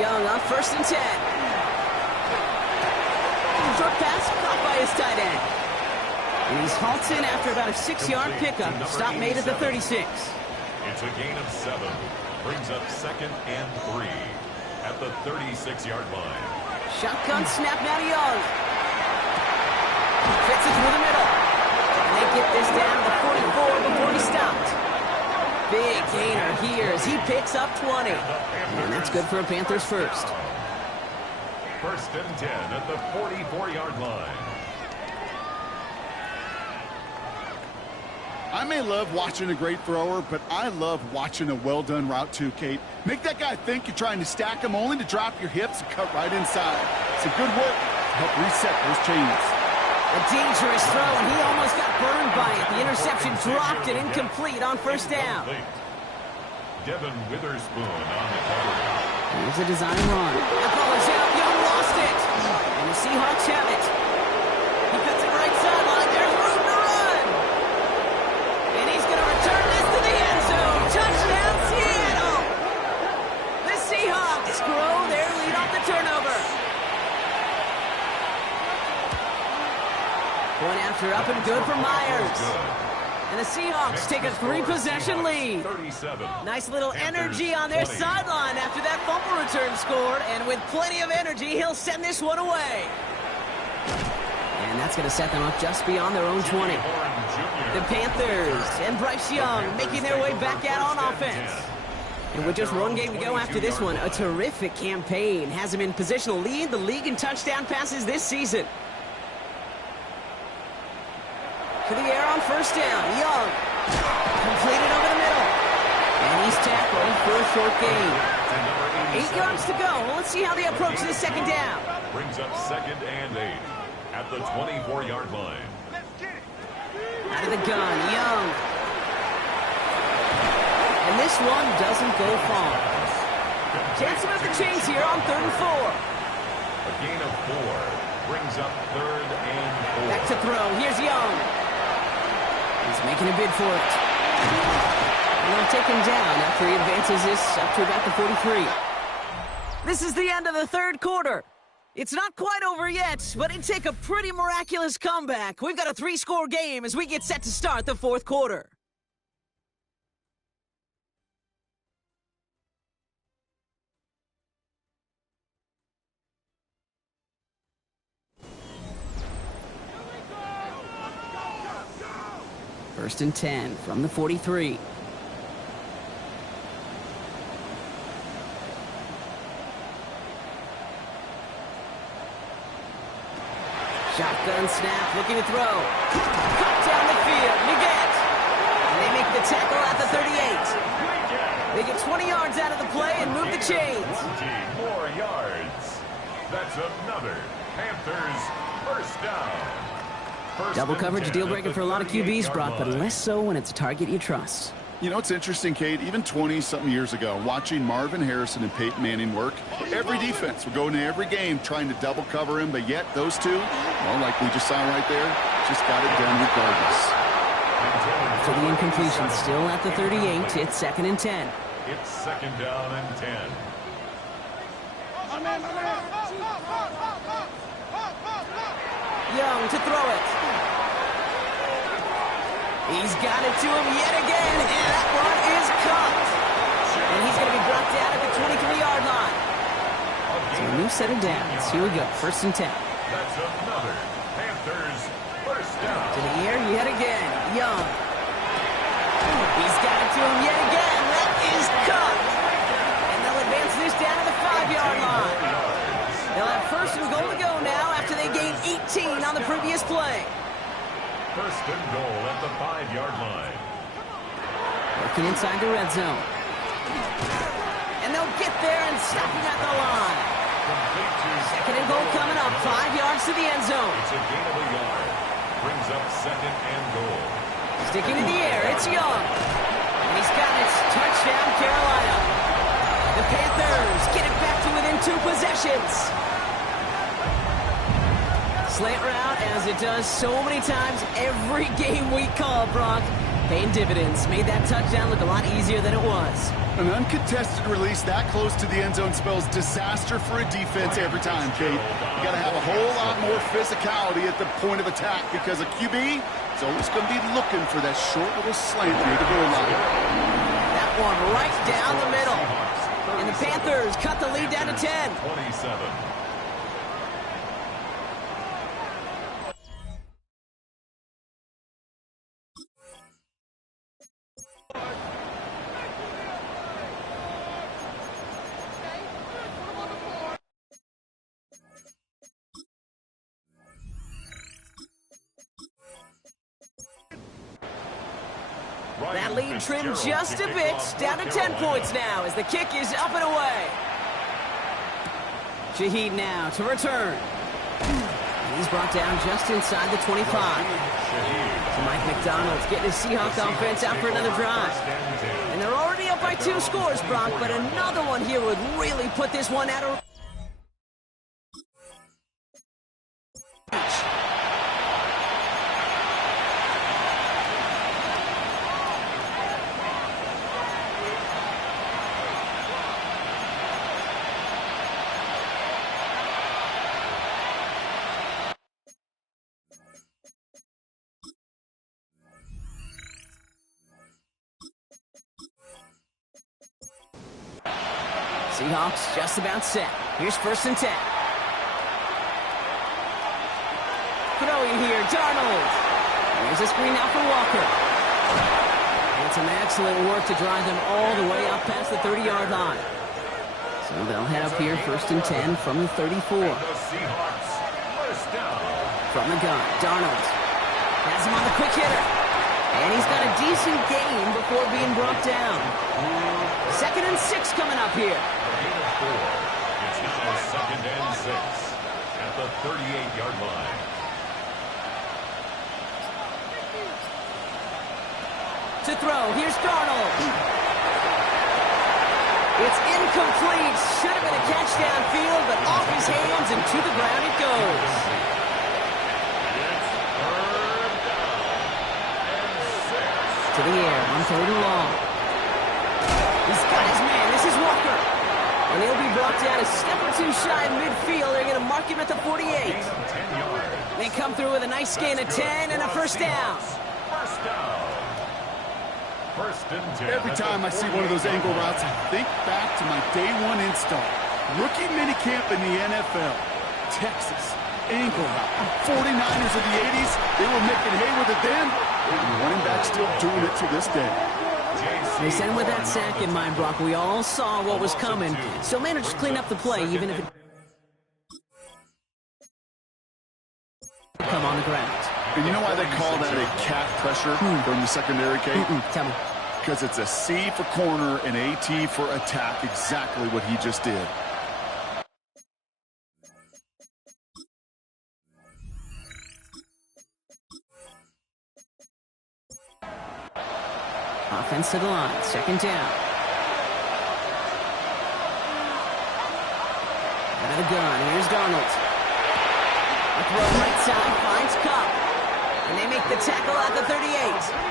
Young on first and 10. Short pass caught by his tight end. And he's halted after about a 6-yard pickup. Stop made at the 36. It's a gain of 7. Brings up second and 3 at the 36-yard line. Shotgun snap now to Young. Fits it through the middle. And they get this down to the 44 before he stopped. Big gainer here as he picks up 20. And that's good for a Panthers first. First and 10 at the 44-yard line. I may love watching a great thrower, but I love watching a well-done route too, Kate. Make that guy think you're trying to stack him only to drop your hips and cut right inside. Some good work to help reset those chains. A dangerous throw, and he almost got burned by it. The interception dropped and incomplete on first down. Devin Witherspoon on the cover. Here's a design run. That ball is out. Young lost it. And the Seahawks have it. He cuts it right sideline. There's room to run. And he's going to return this to the end zone. Touchdown, Seattle. The Seahawks grow their lead off the turnover. Point after up and good for Myers. And the Seahawks take a 3-possession lead. 37. Nice little energy on their sideline after that fumble return scored. And with plenty of energy, he'll send this one away. And that's going to set them up just beyond their own 20. The Panthers and Bryce Young making their way back out on offense. And with just one game to go after this one, a terrific campaign has him in position to lead the league in touchdown passes this season. To the air on first down. Young. Completed over the middle. And he's tackled for a short gain. 8 yards to go. Well, let's see how they approach this second down. Brings up second and 8 at the 24-yard line. Out of the gun. Young. And this one doesn't go far. Chance to move the chains here on 3rd and 4. A gain of 4 brings up 3rd and 4. Back to throw. Here's Young. He's making a bid for it. And they'll take him down after he advances this up to about the 43. This is the end of the 3rd quarter. It's not quite over yet, but it'd take a pretty miraculous comeback. We've got a 3-score game as we get set to start the 4th quarter. First and 10 from the 43. Shotgun snap, looking to throw. Cut down the field, Miguel. And they make the tackle at the 38. They get 20 yards out of the play and move the chains. 14 more yards. That's another Panthers first down. Double coverage, deal breaker for a lot of QBs, Brock, but less so when it's a target you trust. You know, it's interesting, Kate, even 20-something years ago, watching Marvin Harrison and Peyton Manning work, every defense would go into every game trying to double cover him, but yet those two, well, like we just saw right there, just got it done regardless. For the incompletion, still at the 38, it's second and 10. It's second down and 10. Young to throw it. He's got it to him yet again, and that one is caught. And he's going to be brought down at the 23-yard line. So a new set of downs. Here we go, first and 10. That's another Panthers first down. To the air yet again, Young. He's got it to him yet again. That is caught. And they'll advance this down to the 5-yard line. They'll have first and goal to go now after they gained 18 on the previous play. First and goal at the 5-yard line. Working inside the red zone. And they'll get there and stop him at the line. Second and goal coming up, 5 yards to the end zone. It's a gain of a yard. Brings up second and goal. Sticking in the air, it's Young. And he's got it. Touchdown, Carolina. The Panthers get it back to within 2 possessions. Slant route, as it does so many times every game we call, Brock. Paying dividends. Made that touchdown look a lot easier than it was. An uncontested release that close to the end zone spells disaster for a defense every time, Kate. You got to have a whole lot more physicality at the point of attack because a QB is always going to be looking for that short little slant near the goal line. That one right down the middle. And the Panthers cut the lead down to 10. 27. That lead trimmed just a bit, down to 10 points now as the kick is up and away. Shaheed now to return. He's brought down just inside the 25. So Mike McDonald's getting his Seahawks offense out for another drive. And they're already up by 2 scores, Brock, but another one here would really put this one out of... Seahawks just about set. Here's first and 10. Throwing here, Darnold. Here's a screen out for Walker. And some excellent work to drive them all the way up past the 30-yard line. So they'll head up here first and 10 from the 34. The Seahawks first down. From the gun, Darnold has him on the quick hitter. And he's got a decent gain before being brought down. Second and 6 coming up here. It's now second and 6 at the 38-yard line. To throw, here's Darnold. It's incomplete. Should have been a catch downfield, but off his hands and to the ground it goes. To the air on third and long. He's got his man. This is Walker. And he'll be brought down a step or 2 shy of midfield. They're going to mark him at the 48. They come through with a nice gain of 10 and a first down. First down. First and 10. Every time I see one of those angle routes, I think back to my day 1 install. Rookie minicamp in the NFL. Texas. angle route. 49ers of the 80s, they were making hay with it then, and the running back still doing it to this day. They sent him with that sack in mind, Brock. We all saw what was coming. Still managed to clean up the play, even if it come on the ground. And you know why they call that a cat pressure from the secondary, Kate? Tell me. Because it's a C for corner and a T for attack, exactly what he just did. Offense to the line, second down. Out of the gun, here's Darnold. A throw right side, finds Cup. And they make the tackle at the 38.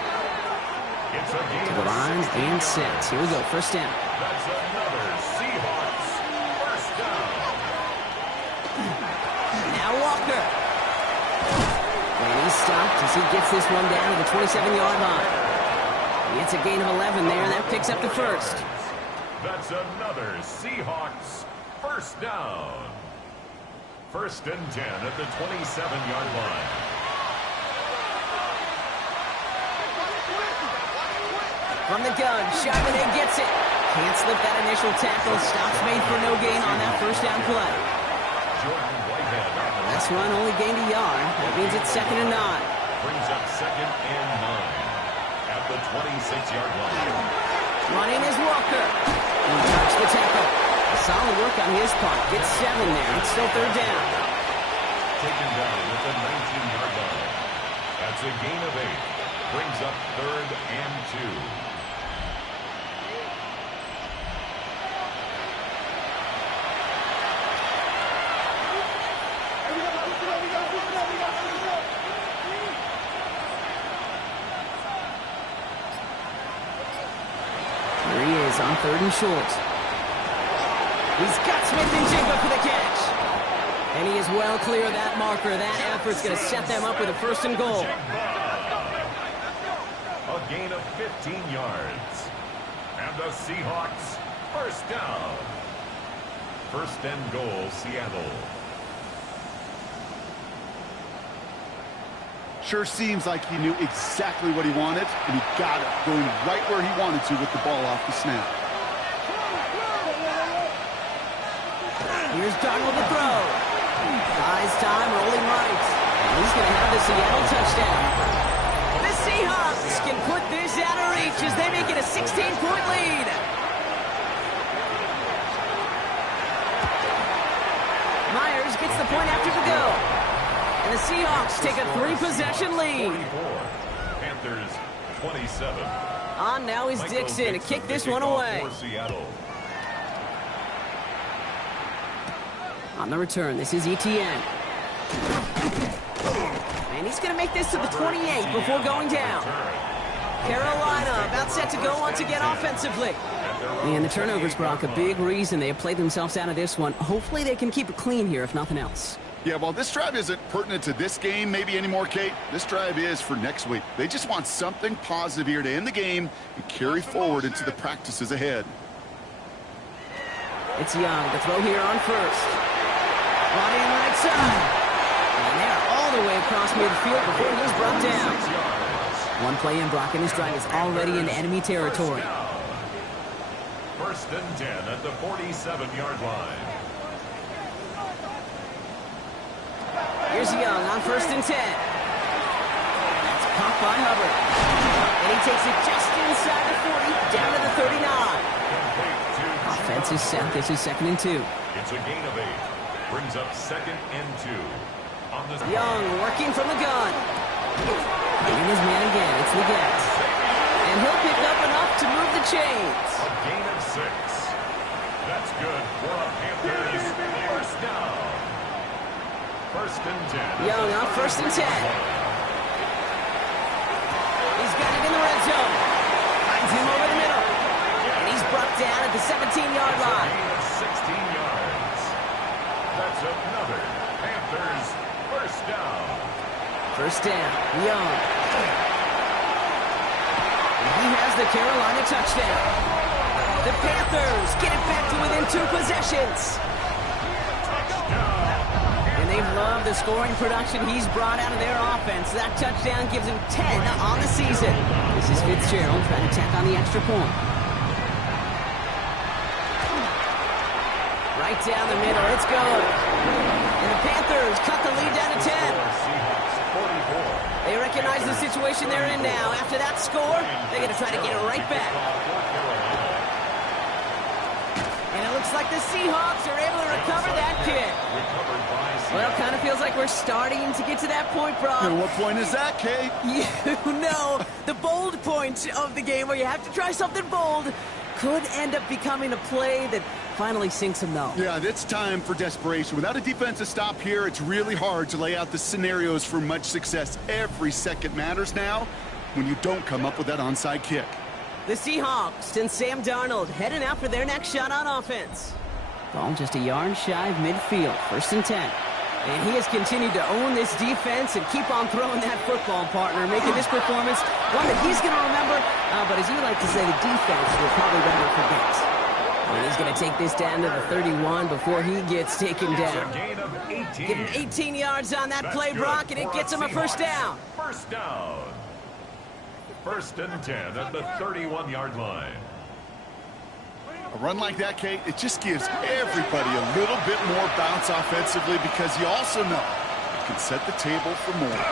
To the line and set. Here we go, first down. That's another Seahawks first down. Now Walker. And he's stopped as he gets this one down to the 27-yard line. It's a gain of 11 there, and that picks up the first. That's another Seahawks first down. First and 10 at the 27-yard line. From the gun, Charbonnet gets it. Can't slip that initial tackle. Stops made for no gain on that first down play. Last run only gained a yard. That means it's second and 9. Brings up second and 9 at the 26-yard line. Running is Walker. He touched the tackle. Solid work on his part. Gets 7 there. It's still third down. Taken down at the 19-yard line. That's a gain of 8. Brings up third and 2. Here he is on third and short. He's got Smith and Jigba for the catch. And he is well clear of that marker. That effort's going to set them up with a first and goal. A gain of 15 yards. And the Seahawks first down. First and goal, Seattle. Sure seems like he knew exactly what he wanted, and he got it, going right where he wanted to with the ball off the snap. Here's Darnold to throw. Buys time, rolling right. And he's going to have the Seattle touchdown. The Seahawks can put this out of reach as they make it a 16-point lead. Myers gets the point after the go. And the Seahawks take a 3-possession lead. 44. Panthers 27. On now is Dixon to kick this one away. On the return, this is Etienne. And he's going to make this to the 28 before going down. Carolina about set to go once again offensively. And the turnovers, Brock, a big reason they have played themselves out of this one. Hopefully they can keep it clean here, if nothing else. Yeah, well, this drive isn't pertinent to this game maybe anymore, Kate. This drive is for next week. They just want something positive here to end the game and carry forward into the practices ahead. It's Young to throw here on first. Body on the right side. And they're all the way across midfield before he's brought down. One play in, Brock, and this drive is already in enemy territory. First and 10 at the 47-yard line. Here's Young on first and 10. That's caught by Hubbard. And he takes it just inside the 40, down to the 39. Offense is set. This is second and 2. It's a gain of 8. Brings up second and 2. On the Young working from the gun. And his man again. It's Leggett. And he'll pick up enough to move the chains. A gain of 6. That's good for a Panthers first down. First and 10. Young on first and 10. He's got it in the red zone. Finds him over the middle. And he's brought down at the 17-yard line. Gain of 16 yards. That's another Panthers first down. First down, Young. And he has the Carolina touchdown. The Panthers get it back to within 2 possessions. And they've loved the scoring production he's brought out of their offense. That touchdown gives him 10 on the season. This is Fitzgerald trying to tack on the extra point. Right down the middle. It's good. And the Panthers cut the lead down to 10. They recognize the situation they're in now. After that score, they're going to try to get it right back. And it looks like the Seahawks are able to recover that kick. Well, it kind of feels like we're starting to get to that point, Brock. And what point is that, Kate? You know, the bold point of the game where you have to try something bold could end up becoming a play that finally sinks them, though. Yeah, it's time for desperation. Without a defensive stop here, it's really hard to lay out the scenarios for much success. Every second matters now when you don't come up with that onside kick. The Seahawks and Sam Darnold heading out for their next shot on offense. Ball just a yard shy of midfield, 1st and 10. And he has continued to own this defense and keep on throwing that football, partner, making this performance one that he's going to remember. But as you like to say, the defense will probably rather forget. And he's going to take this down to the 31 before he gets taken down. Give him 18 yards on that play, Brock, and it gets him a first down. First down. 1st and 10 at the 31-yard line. A run like that, Kate, it just gives everybody a little bit more bounce offensively because you also know it can set the table for more.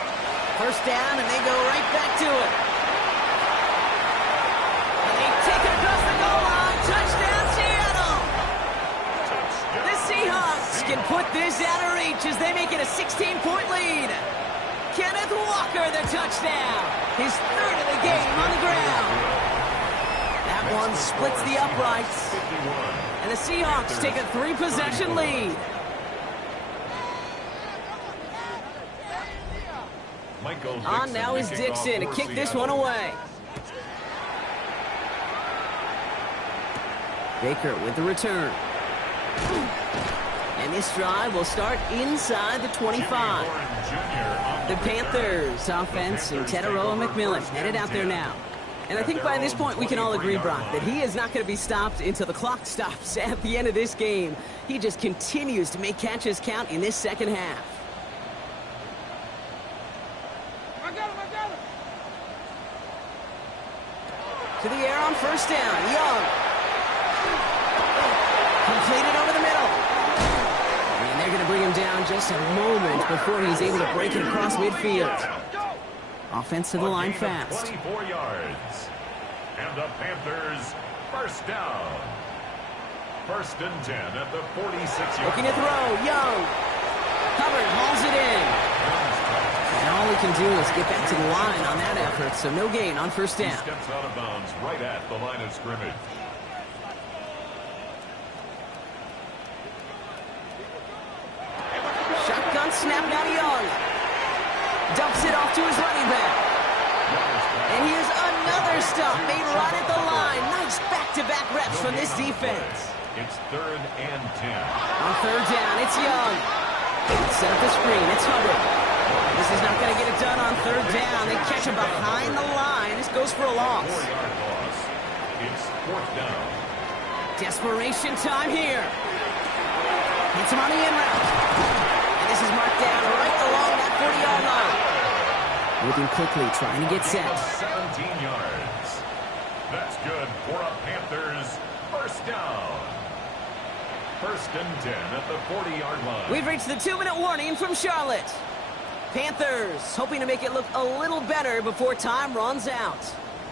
First down, and they go right back to it. And they take it across the goal line. Touchdown, Seattle! The Seahawks can put this out of reach as they make it a 16-point lead. Kenneth Walker, the touchdown. His 3rd of the game on the ground. That one splits the uprights. And the Seahawks take a 3-possession lead. On now is Dixon to kick this one away. Baker with the return. And this drive will start inside the 25. The Panthers offense and Tetaroa McMillan headed out there now. And I think by this point we can all agree, Brock, that he is not going to be stopped until the clock stops at the end of this game. He just continues to make catches count in this second half. To the air on first down. Young. Completed over the middle. And they're going to bring him down just a moment before he's able to break it across midfield. Offense to the line fast. 24 yards. And the Panthers first down. 1st and 10 at the 46-yard line. Looking to throw. Young. Hubbard hauls it in. And all he can do is get back to the line on that effort, so no gain on first down. He steps out of bounds right at the line of scrimmage. Shotgun snap now to Young. Dumps it off to his running back. And here's another stop made right at the line. Nice back-to-back reps from this defense. It's 3rd and 10. On 3rd down, it's Young. Set up the screen, it's Hubbard. This is not going to get it done on 3rd down. They catch him behind the line. This goes for a loss. 4-yard loss. It's 4th down. Desperation time here. Hits him on the in route. And this is marked down right along that 40-yard line. Moving quickly, trying to get set. 17 yards. That's good for a Panthers first down. 1st and 10 at the 40-yard line. We've reached the 2-minute warning from Charlotte. Panthers hoping to make it look a little better before time runs out.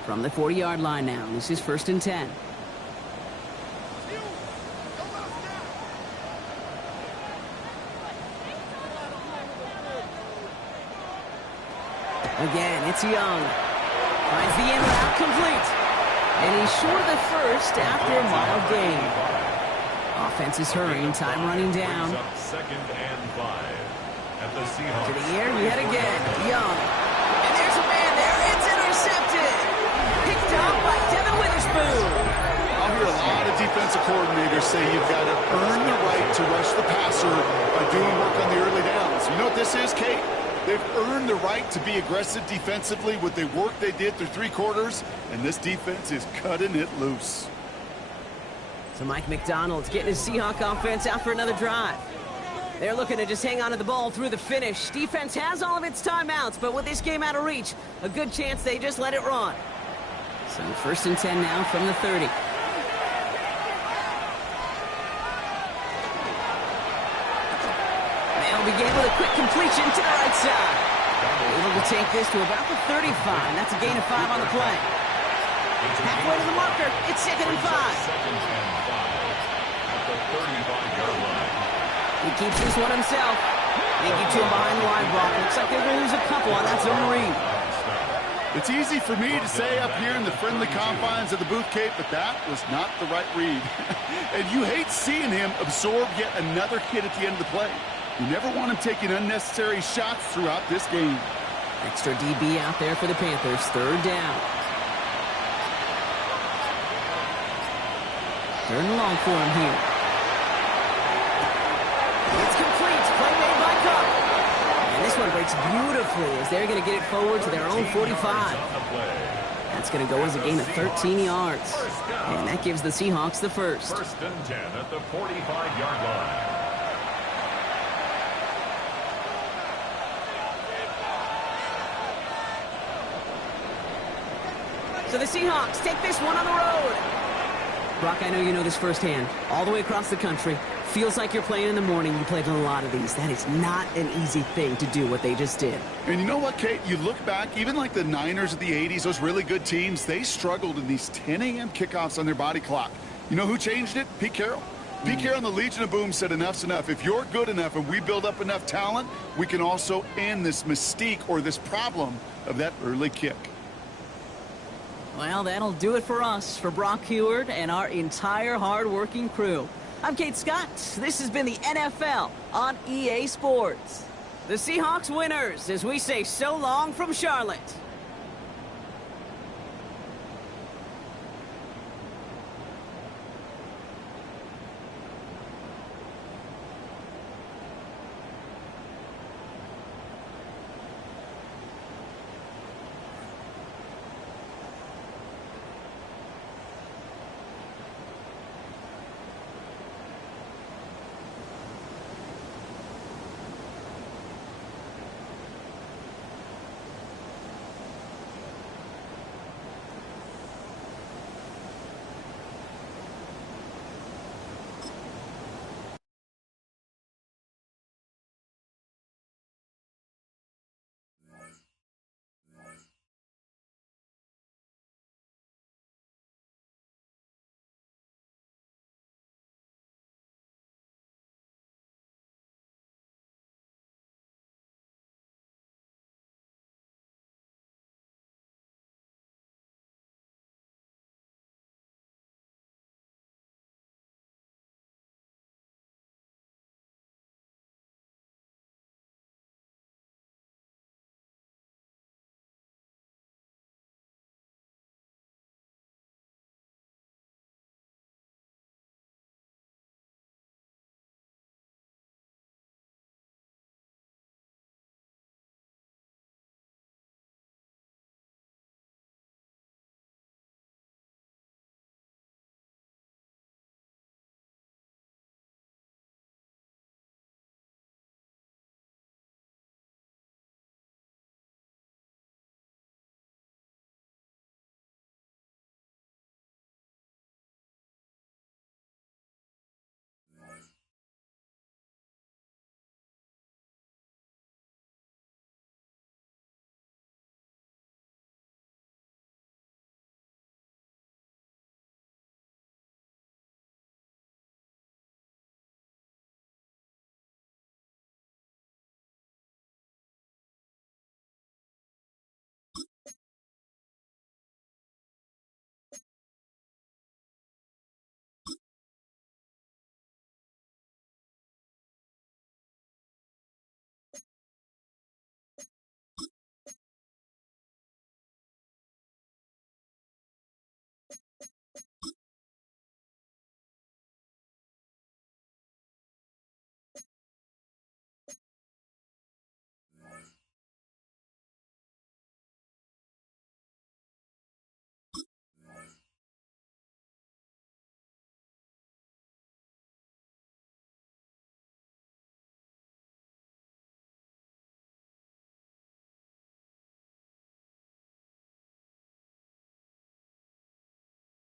From the 40-yard line now, this is 1st and 10. Again, it's Young. Finds the in route complete. And he's short of the first after a mild gain. Offense is hurrying, time running down. 2nd and 5 at the Seahawks. To the air, yet again, Young. And there's a man there, it's intercepted. Picked up by Devin Witherspoon. I'll hear a lot of defensive coordinators say you've got to earn the right to rush the passer by doing work on the early downs. You know what this is, Kate? They've earned the right to be aggressive defensively with the work they did through 3 quarters, and this defense is cutting it loose. So Mike McDonald's getting his Seahawk offense out for another drive. They're looking to just hang on to the ball through the finish. Defense has all of its timeouts, but with this game out of reach, a good chance they just let it run. So 1st and 10 now from the 30. They'll begin with a quick completion to the right side. Able to take this to about the 35. That's a gain of 5 on the play. Halfway to the marker. It's 2nd and 5. Second and 5 at the 35-yard line. He keeps this one himself. Thank you to him behind the line block. Looks like they're going to lose a couple on that zone read. It's easy for me to say up here in the friendly confines of the booth, Kate, but that was not the right read. And you hate seeing him absorb yet another hit at the end of the play. You never want him taking unnecessary shots throughout this game. Extra DB out there for the Panthers. 3rd down. 3rd and long for him here. It's complete. Play made by Cook. And this one breaks beautifully as they're going to get it forward to their own 45. That's going to go as a gain of 13 yards. And that gives the Seahawks the first. 1st and 10 at the 45-yard line. So the Seahawks take this one on the road. Brock, I know you know this firsthand. All the way across the country. Feels like you're playing in the morning. You played in a lot of these. That is not an easy thing to do what they just did. And you know what, Kate? You look back, even like the Niners of the 80s, those really good teams, they struggled in these 10 a.m. kickoffs on their body clock. You know who changed it? Pete Carroll. Pete Carroll and the Legion of Boom said enough's enough. If you're good enough and we build up enough talent, we can also end this mystique or this problem of that early kick. Well, that'll do it for us, for Brock Heward and our entire hard-working crew. I'm Kate Scott. This has been the NFL on EA Sports. The Seahawks winners as we say so long from Charlotte.